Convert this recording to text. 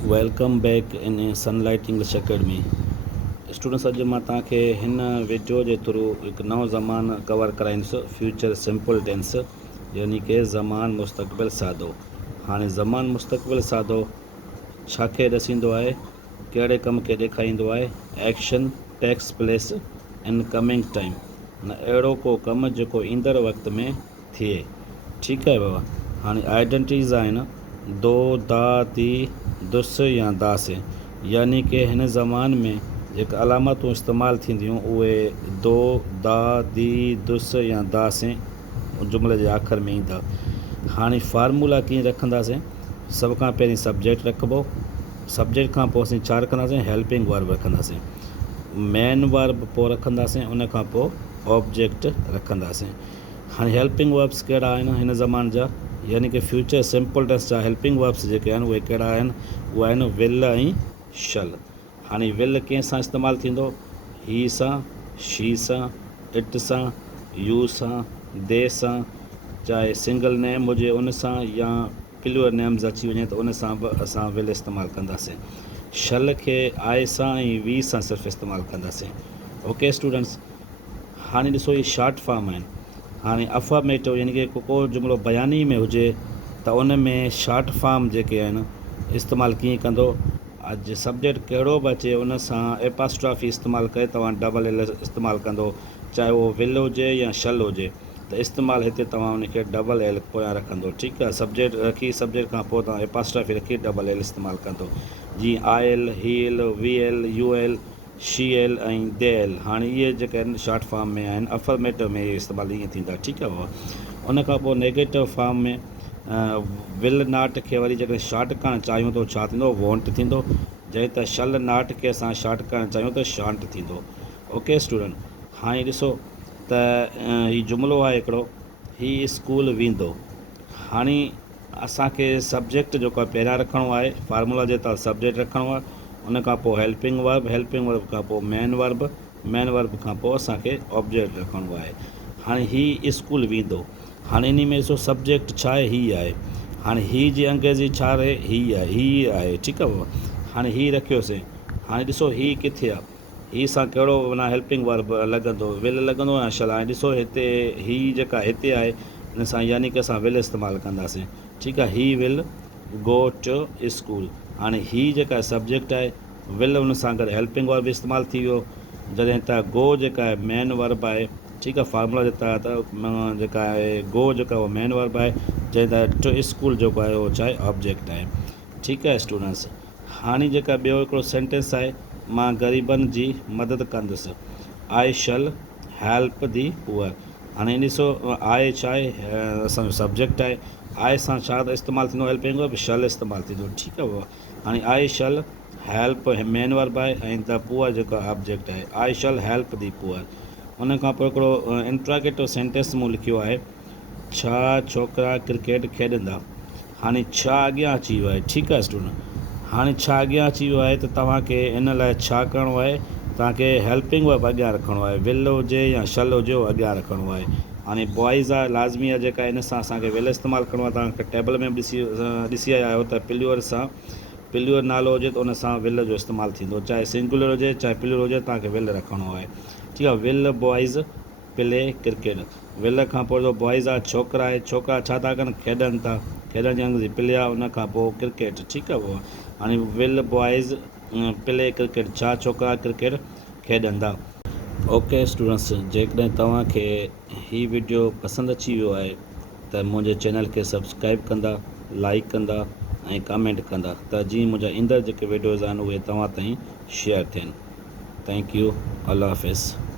Welcome back in sunlight English academy. Students, अॼु मां तव्हांखे हिन वीडियो जे थ्रू हिकु नओं ज़मान कवर कराईंदुसि, फ्यूचर सिंपल टेंस, यानी कि ज़मान मुस्तक़बिल सादो। हाणे ज़मान मुस्तक़बिल सादो छाखे ॾसींदो आहे, कहिड़े कम खे ॾेखारींदो आहे? Action takes place in coming time, माना अहिड़ो को कमु जेको ईंदड़ वक़्त में थिए। ठीकु आहे बाबा। हाणे आइडेंटिटीज़ आहिनि दो, दा, दी, दुस या दास, यानी कि हिन ज़मान में जेका अलामतूं इस्तेमालु थींदियूं उहे दो, दा, दी, दुस या दास जुमिले जे आख़िर में ईंदा। हाणे फार्मूला कीअं रखंदासीं? सभ खां पहिरीं सब्जेक्ट रखिबो, सब्जेक्ट खां पोइ असीं छा रखंदासीं? हेल्पिंग वर्ब रखंदासीं, मेन वर्ब पोइ रखंदासीं, उन खां पोइ ऑब्जेक्ट रखंदासीं। हाणे हेल्पिंग वर्ब्स कहिड़ा आहिनि हिन ज़मान जा, यानी कि फ्यूचर सिंपल टेंस जा हेल्पिंग वर्ब्स जेके आहिनि उहे कहिड़ा आहिनि? उहे आहिनि विल ऐं शल। हाणे विल कंहिं सां इस्तेमालु थींदो? ही सां, शी सां, इट सां, यू सां, दे सां, चाहे सिंगल नेम हुजे उन सां, या प्लूरल नेम्स अची वञे त उन सां बि असां विल इस्तेमालु कंदासीं। शल खे आए सां ऐं वी सां सिर्फ़ु इस्तेमालु कंदासीं। ओके स्टूडेंट्स, हाणे ॾिसो इहे शॉर्ट फॉर्म आहिनि। हाणे अफर्मेटिव यानी कि को जुमिलो बयानी में हुजे त उन में शॉर्ट फॉर्म जेके आहिनि इस्तेमालु कीअं कंदो? अॼु सब्जेक्ट कहिड़ो बि अचे उन सां एपास्ट्रॉफी इस्तेमालु करे तव्हां डबल एल इस्तेमालु कंदो, चाहे उहो विल हुजे या शल हुजे, त इस्तेमालु हिते तव्हां उनखे डबल एल पोयां रखंदो। ठीकु आहे, सब्जेक्ट रखी सब्जेक्ट खां पोइ तव्हां एपास्ट्रॉफी रखी डबल एल इस्तेमालु कंदो, जीअं I'll, he'll, we'll, you'll, she'll ऐं दे एल। हाणे इहे जेके आहिनि शॉर्ट फॉर्म में आहिनि, अफर्मेटिव में इहे इस्तेमालु ईअं थींदा। ठीकु आहे बाबा। उन खां पोइ नेगेटिव फॉर्म में विल नॉट खे वरी जेकॾहिं शॉर्ट करणु चाहियूं त छा थींदो? वॉन्ट थींदो। जंहिं त शल नॉट खे असां शॉर्ट करणु चाहियूं त शॉन्ट थींदो। ओके स्टूडेंट, हाणे ॾिसो त हीउ जुमिलो आहे हिकिड़ो, ही स्कूल वेंदो। हाणे असांखे सब्जेक्ट जेको आहे पहिरियां रखिणो आहे, फार्मूला जे तहत सब्जेक्ट रखिणो आहे, उन खां पोइ हेल्पिंग वर्ब, हेल्पिंग वर्ब खां पोइ मेन वर्ब, मेन वर्ब खां पोइ असांखे ऑब्जेक्ट रखिणो आहे। हाणे ही स्कूल वेंदो। हाणे इन में ॾिसो सब्जेक्ट छा आहे? ही आहे। हाणे ही जी अंग्रेज़ी छा आहे? ही आहे, ही आहे। ठीकु आहे बाबा। हाणे ही रखियोसीं। हाणे ॾिसो ही किथे आहे? ही सां कहिड़ो माना हेल्पिंग वर्ब लॻंदो? विल लॻंदो या शल? हाणे ॾिसो हिते ही जेका हिते आहे हिन सां यानी कि असां विल इस्तेमालु कंदासीं। ठीकु आहे, he will go to school. हाणे ही जेका सब्जेक्ट आहे, विल उन सां गॾु हेल्पिंग वर्ब इस्तेमालु थी वियो, जॾहिं त गो जेका आहे मेन वर्ब आहे। ठीकु आहे, फार्मूला जे तहत जेका आहे गो जेका उहा मेन वर्ब आहे, जंहिं त टू स्कूल जेको आहे उहो छा आहे? ऑब्जेक्ट आहे। ठीकु आहे स्टूडेंट्स, हाणे जेका ॿियो हिकिड़ो सेंटेंस आहे, मां ग़रीबनि जी मदद कंदुसि, आई शल हेल्प दी पुअर। हाणे ॾिसो आई छा आहे? असांजो सब्जेक्ट आहे। आई सां छा इस्तेमालु थींदो? हेल्पिंग वर्ब शल इस्तेमालु थींदो। ठीकु आहे बाबा। हाणे आई शल हेल्प मेन वर्ब आहे ऐं द पुअर जेको ऑब्जेक्ट आहे, आई शल हेल्प दी पुअर। उन खां पोइ हिकिड़ो इंट्रागेटिव सेंटेंस मूं लिखियो आहे, छा छोकिरा क्रिकेट खेॾंदा? हाणे छा अॻियां अची वियो आहे? ठीकु आहे स्टूडेंट, हाणे छा अॻियां अची वियो आहे त तव्हांखे इन लाइ छा करिणो आहे? तव्हांखे हेल्पिंग वर्ब अॻियां रखिणो आहे, विल हुजे या शल हुजे उहो अॻियां रखिणो आहे। हाणे बॉइज़ आहे लाज़मी आहे जेका, इन सां असांखे विल इस्तेमालु करिणो आहे। तव्हांखे टेबल में बि ॾिसी आया आहियो त प्लूरल सां, प्लूरल नालो हुजे त उन सां विल जो इस्तेमालु थींदो, चाहे सिंगुलर हुजे चाहे प्लूरल हुजे, तव्हांखे विल रखिणो आहे। ठीकु आहे, will boys play cricket. Will खां पोइ बॉइज़ आहे छोकिरा आहे, छोकिरा छा था कनि? खेॾनि था। खेॾण जी अंग्रेज़ी प्ले आहे, उन खां पोइ क्रिकेट। ठीकु आहे पोइ हाणे विल बॉइज़ प्ले क्रिकेट, छा छोकिरा क्रिकेट खेॾंदा। ओके स्टूडेंट्स, जेकॾहिं तव्हांखे हीउ वीडियो पसंदि अची वियो आहे त मुंहिंजे चैनल खे सब्सक्राइब कंदा, लाइक कंदा ऐं कमेंट कंदा, त जीअं मुंहिंजा ईंदड़ जेके वीडियोज़ आहिनि उहे तव्हां ताईं शेयर थियनि। थैंक यू, अल्लाह हाफ़िज़।